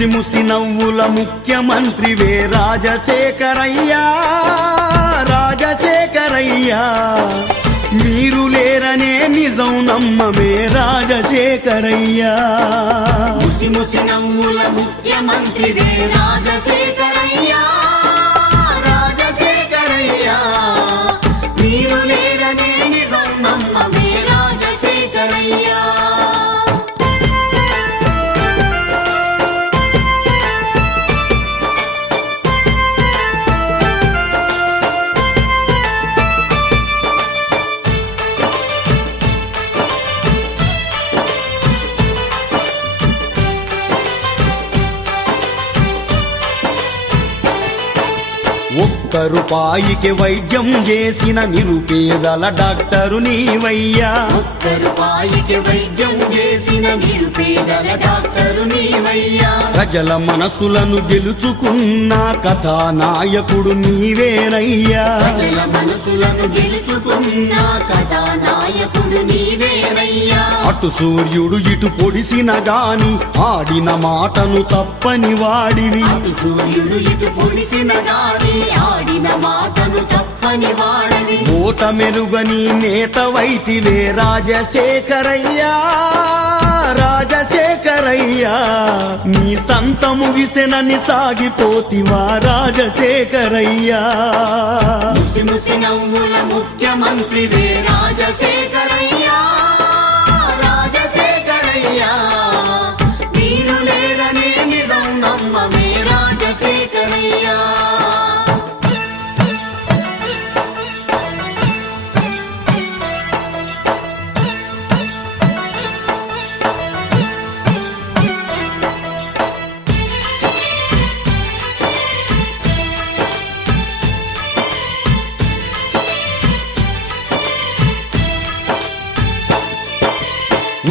ముసి ముసి నవ్వుల ముఖ్యమంత్రివే రాజశేఖరయ్యా, రాజశేఖరయ్యా. మీరు లేరనే నిజం నమ్మమే రాజశేఖరయ్యా. ముసి ముసి నవ్వుల ముఖ్యమంత్రివే రాజశేఖరయ్యా, రాజశేఖరయ్యా. మీరు లేరనే నిజం నమ్మమే రాజశేఖరయ్యా. ఒక్క రూపాయికి వైద్యం చేసిన నిరుపేదల డాక్టరు నీవయ్యా. ఒక్క రూపాయికి వైద్యం చేసిన నిరుపేదల డాక్టరు నీవయ్యా. ప్రజల మనసులను గెలుచుకున్న కథానాయకుడు నీవేనయ్యా. ప్రజల మనసులను గెలుచుకున్న కథానాయకుడు నీవేనయ్యా. అటు సూర్యుడు ఇటు పొడిసిన గాని ఆడిన మాటను తప్పని వాడివి. అటు సూర్యుడు ఇటు పొడిసిన గాని ఆడిన మాటను తప్పని వాడని. ఓట మెరుగని నేతవైతివే రాజశేఖరయ్యా, రాజశేఖరయ్యా. నీ సంతము విసెనని సాగిపోతివా రాజశేఖరయ్యా. ముసి ముసి నవ్వుల ముఖ్యమంత్రివే రాజశేఖరయ్యా, రాజశేఖరయ్యా. మీరు లేరనే నిజం నమ్మమే రాజశేఖరయ్యా.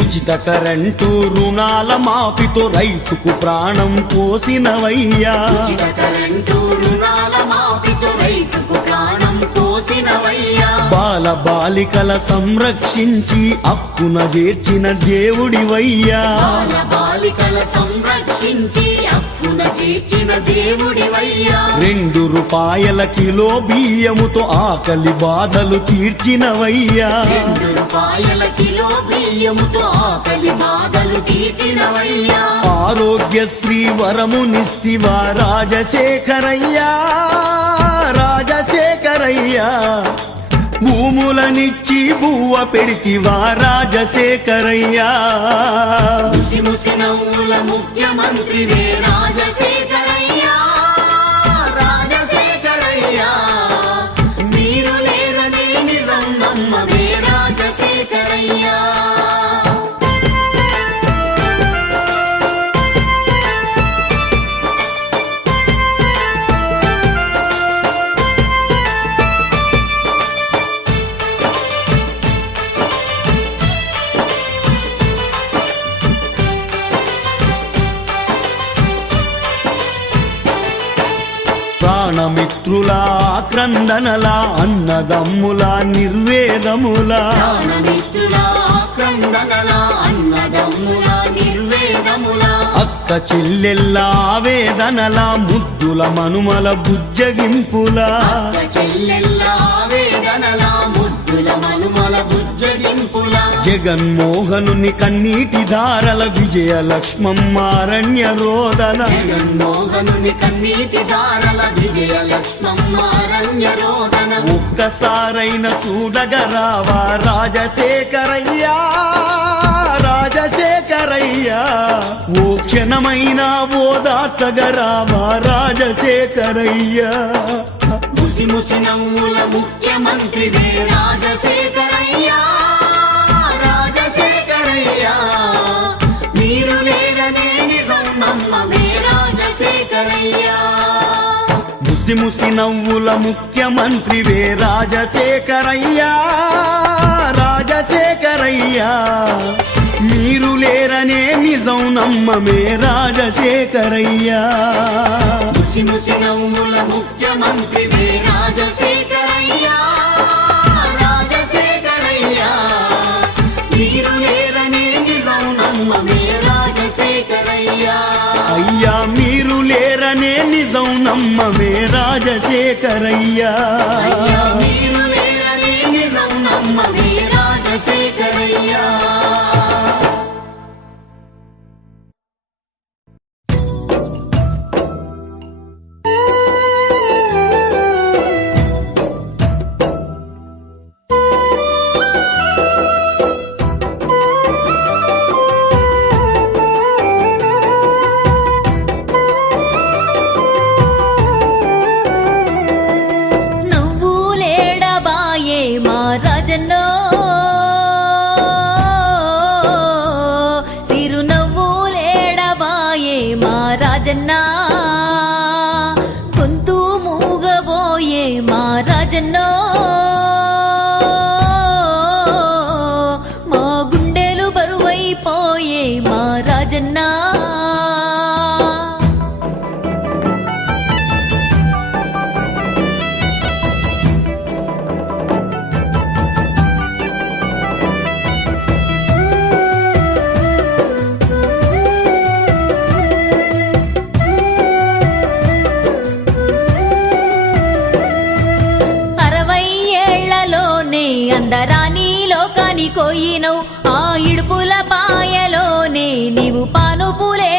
ఉచిత కరెంటు రుణాల మాఫీతో రైతుకు ప్రాణం పోసినవయ్యా. ఉచిత కరెంటు రుణాల మాఫీతో రైతుకు ప్రాణం పోసినవయ్యా. బాల బాలికల సంరక్షించి హక్కున చేర్చిన దేవుడివయ్యా. బాల బాలికల సంరక్షించి హక్కున చేర్చిన దేవుడివయ్యా. 2 రూపాయల కిలో బియ్యముతో ఆకలి బాధలు తీర్చినవయ్యా. 2 రూపాయల కిలో బియ్యముతో ఆకలి బాధలు తీర్చినవయ్యా. ఆరోగ్యశ్రీ వరమునిస్తివా రాజశేఖరయ్యా, రాజశేఖరయ్యా. భూములనిచ్చి బువ్వ పెడితివా రాజశేఖరయ్యా. ముసి ముసి నవ్వుల ముఖ్యమంత్రివే రాజశేఖరయ్యా, రాజశేఖరయ్యా. మీరు లేరనే నిజం నమ్మమే రాజశేఖరయ్యా. ప్రాణమిత్రుల క్రందనల అన్నదమ్ముల నిర్వేదముల. ప్రాణమిత్రుల క్రందనల అన్నదమ్ముల నిర్వేదముల. అక్క చెల్లెల్ల ఆవేదనల ముద్దుల మనుమల బుజ్జగింపుల. అక్క చెల్లెల్ల ఆవేదనల ముద్దుల మనుమల బుజ్జగింపుల. జగన్మోహనుని కన్నీటి ధారల విజయలక్ష్మమ్మ అరణ్య రోదన. జగన్మోహనుని కన్నీటి ధారల విజయలక్ష్మమ్మ అరణ్య రోదన. ఒక్కసారైన చూడగరావా రాజశేఖరయ్యా, రాజశేఖరయ్యా. ఓ క్షణమైనా ఓదార్చగరావా రాజశేఖరయ్యా. ముసి ముసి నవ్వుల ముఖ్యమంత్రివే రాజశేఖరయ్యా, రాజశేఖరయ్యా. మీరు లేరనే నిజం నమ్మమే రాజశేఖరయ్యా. ముసి ముసి నవ్వుల ముఖ్యమంత్రివే రాజశేఖరయ్యా, రాజశేఖరయ్యా. మీరు లేరనే నిజం నమ్మమే రాజశేఖరయ్యా. ముసి ముసి నవ్వుల ముఖ్యమంత్రివే రాజశేఖరయ్యా, రాజశేఖరయ్యా. మీరు లేరనే నిజం నమ్మమే రాజశేఖరయ్యా. అయ్యా రాజశేఖరయ్యా అయ్యా మీరు లేరని నిజం నమ్మవే రాజశేఖరయ్యా. నువ్వు లేడబాయే మా రాజన్నో సిరు నువ్వు లేడబాయే మా రాజన్నా గొంతు మూగబోయే మా రాజన్నో మా గుండెలు బరువైపోయే మా రాజన్నా అందరాని లోకాని కోయినవు ఆ ఇడుపుల పాయలోనే నీవు పానుపులే